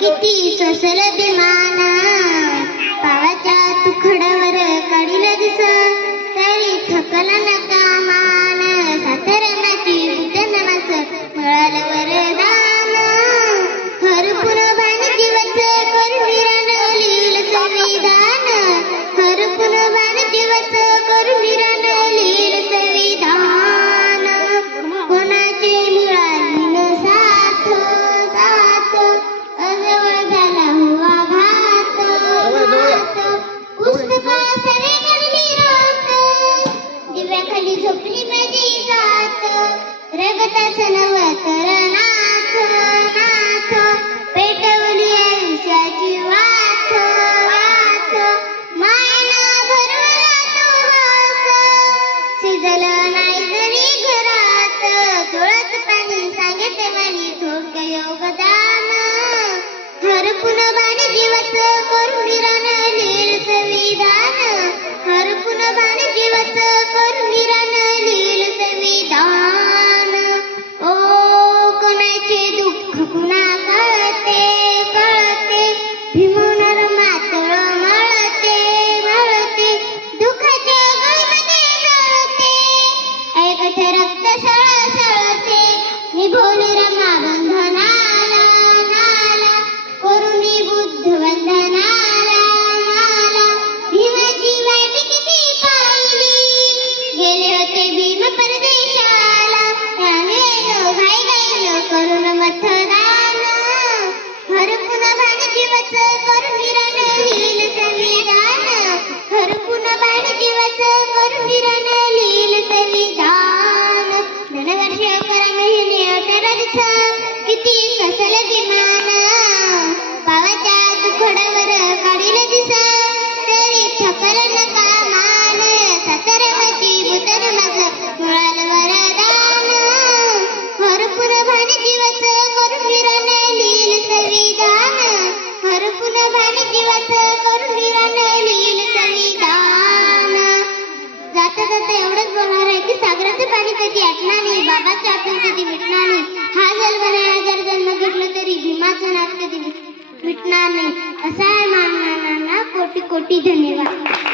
किती सोसल विमान पावाच्या तुखडावर काढील दिस तरी थकल नका मान सातारणाची भूतन मास मिळाल वरदान हरपून भान जीवच करून विरान लील संविधान हरपून भान जीवच करून विरान लील संविधान कोणाची मिळाली न साथ साथ अजवळ झाला हुआ घात घात पुस्तका सरे घडली रात दिव्याखाली झोपली माझी साथ रगताचं नवतर नाथ नाथ पेटवली आयुष्याची वाथ वाथ मायनं भरवला तो हास शिजलं नाही जरी घरात डोळ्यात पाणी सांगते वाणी थोडक्या योगदान हरपून भान जीवच करून विरान लील संविधान हरपून भान जीवच करून विरान लील संविधान ओ कोणाचे दुःख कुणा कळते कळते भीमोनर मातळ मळते मळते दुःखाच्या गळमध्ये जळते ऐकते रक्त सळसळते निभोली रमा बंधनाला नाला करुणी बुद्ध वंदनाला माला भीमाची वाट किती पाहिली गेले होते भीम परदेशाला त्याने घाई घाईन करून मतदान हरपून भान जीवच करून विरान लील संविधान हरपून भान जीवच करून विरान लील संविधान धनवर्ष कर महिने अठरा दिवस किती ससल विमान पावाच्या तुखडावर काढील दिस तरी थकल नका मान सातारवती भूतन माझ मिळाल वरदान हरपून भान जीवच करून विरान लील संविधान हरपून भान जीवच करून विरान लील संविधान जाता जाता एवढंच बोलणार आहे की सागराचं पाणी कधी आटणार नाही बाबाची आठवण कधी मिटणार नाही हा जन्म 1000 जन्म घेतलं तरी भीमाचं नाव कधी मिटणार नाही असा आहे मानणाऱ्यांना कोटी कोटी धन्यवाद.